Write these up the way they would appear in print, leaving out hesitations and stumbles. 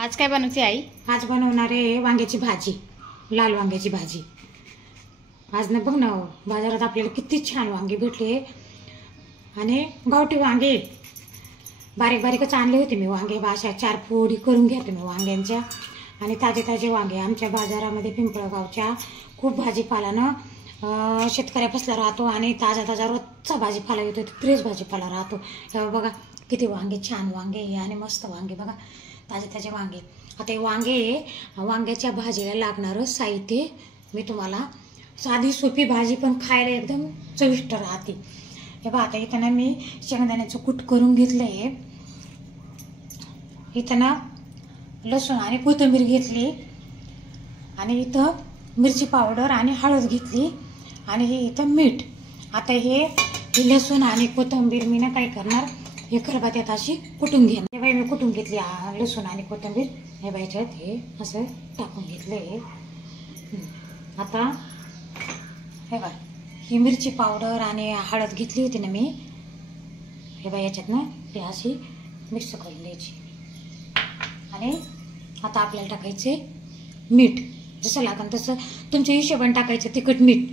आज काय बनवते आई? आज बनवणार आहे वांग्याची भाजी, लाल वांग्याची भाजी। आज ना बघ ना बाजारात आपल्याला किती छान वांगे भेटले आणि गावठी वांगे बारीक बारीकच आणले होते मी वांगे। अशा 4 फोडी करून घेते मी वांग्यांच्या आणि ताजे ताजे वांगे आमच्या बाजारामध्ये पिंपळगावच्या खूप भाजीपाला ना शेतकऱ्यापासला राहतो आणि ताजा ताजा रोजचा भाजीपाला येतो, फ्रेश भाजीपाला राहतो। बघा किती वांगे, छान वांगे आणि मस्त वांगे, बघा ताजे ताजे वांगे। आता हे वांग्याच्या भाजीला लागणारं साहित्य मी तुम्हाला, साधी सोपी भाजी पण खायला एकदम चविष्ट राहते। हे बघा आता इथं ना मी शेंगदाण्याचं कूट करून घेतलंय, इथं ना लसूण आणि कोथिंबीर घेतली आणि इथं मिरची पावडर आणि हळद घेतली आणि हे इथं मीठ। आता हे लसूण आणि कोथिंबीर मी ना काय करणार, हे खलबत्त्यात अशी कुटून घेणार। हे बाई मी कुटून घेतली लसूण आणि कोथिंबीर, हे बाईच्यात हे असं टाकून घेतले। आता हे बघा ही मिरची पावडर आणि हळद घेतली होती ना मी, हे बाई याच्यात ना हे अशी मिक्स करून द्यायची आणि आता आपल्याला टाकायचे मीठ, जसं लागेल तसं तुमच्या हिशोबाने टाकायचं तिखट मीठ।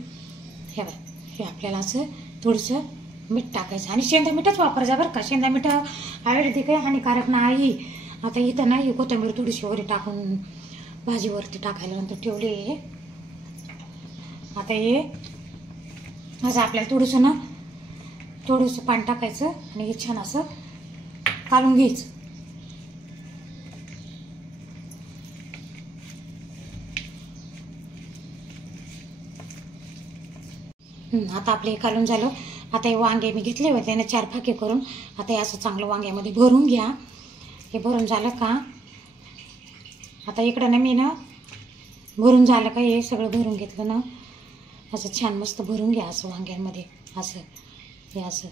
हे बघा हे आपल्याला असं थोडंसं मीठ टाकायचं आणि शेंदा मीठच वापरायचा बरं का, शेंदा मीठ आयुर्वेदिक आहे, हानिकारक नाही। आता इथं ना ही कोथिंबीर थोडीशी वरी टाकून भाजीवरती टाकायला नंतर ठेवली। आता हे असं आपल्याला थोडंसं पाणी टाकायचं आणि हे छान असं कालून घ्यायचं। आता आपले कालून झालं। आता हे वांगे मी घेतले होते ना 4 फाके करून, आता हे असं चांगलं वांग्यामध्ये भरून घ्या। हे भरून झालं का आता इकडं ना मी ना भरून झालं का हे सगळं भरून घेतलं ना, असं छान मस्त भरून घ्या असं वांग्यांमध्ये, असं हे असं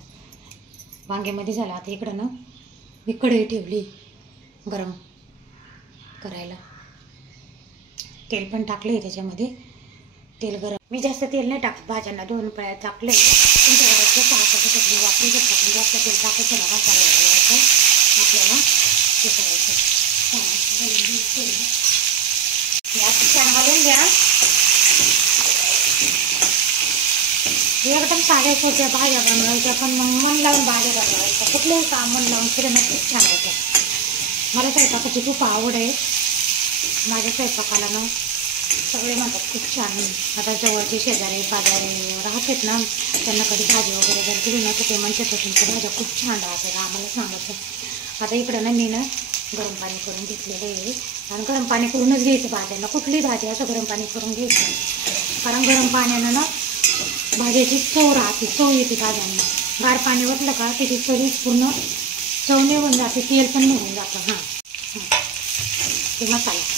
वांग्यामध्ये झालं। आता इकडं ना मी कढई ठेवली गरम करायला, तेल पण टाकले त्याच्यामध्ये, तेल गरम, मी जास्त तेल नाही टाकत भाज्यांना, 2 पळ्या टाकले। तुमच्या घरात जसं असेल तसं तुम्ही वापरू शकता, पण जास्त तेल टाकायचं नका करायचं आपल्याला, हे करायचं छान घालून द्या। एकदम साध्या सोप्या भाज्या बनवायच्या, पण मग मन लावून भाज्या बनवायच्या, कुठलंही काम मन लावून केलं ना खूप छान होतं। मला स्वयंपाकाची खूप आवड आहे, माझ्या स्वयंपाकाला ना सगळे म्हणतात खूप छान। आता जवळचे शेजारी पाजारी राहतात ना, त्यांना कधी भाजी वगैरे जर दिली ना तर ते म्हणतात तुमच्या भाज्या खूप छान राहतात, आम्हाला सांगत। आता इकडं ना मी ना गरम पाणी करून घेतलेलं आहे आणि गरम पाणी करूनच घ्यायचं भाज्यांना, कुठली भाजी असं गरम पाणी करून घ्यायचं, कारण गरम पाण्यानं ना भाज्याची चव राहते, चव येते भाज्यांना। गार पाणी ओतलं का त्याची चव पूर्ण चव निघून जाते, तेल पण निघून जातं। ते मसाला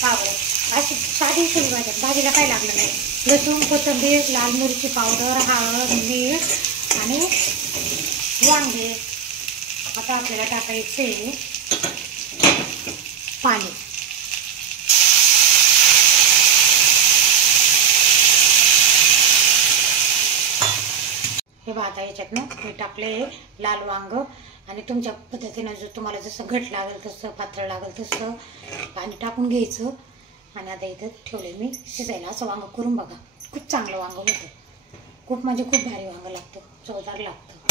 पावडर अशी साधी सुरू भाजीला काय लागलं नाही, लसूण कोथिंबीर लाल मिरची पावडर हळद मीठ आणि वांगे। आता आपल्याला टाकायचे पाणी, हे भाता याच्यात ना मी टाकले लाल वांग आणि तुमच्या पद्धतीनं जो तुम्हाला जसं घट लागेल तसं पातळ लागेल तसं पाणी टाकून घ्यायचं आणि आता इथं ठेवले मी शिजायला। असं वांग करून बघा, खूप चांगलं वांग होतं, खूप म्हणजे खूप भारी वांग लागतं, चवदार लागतं।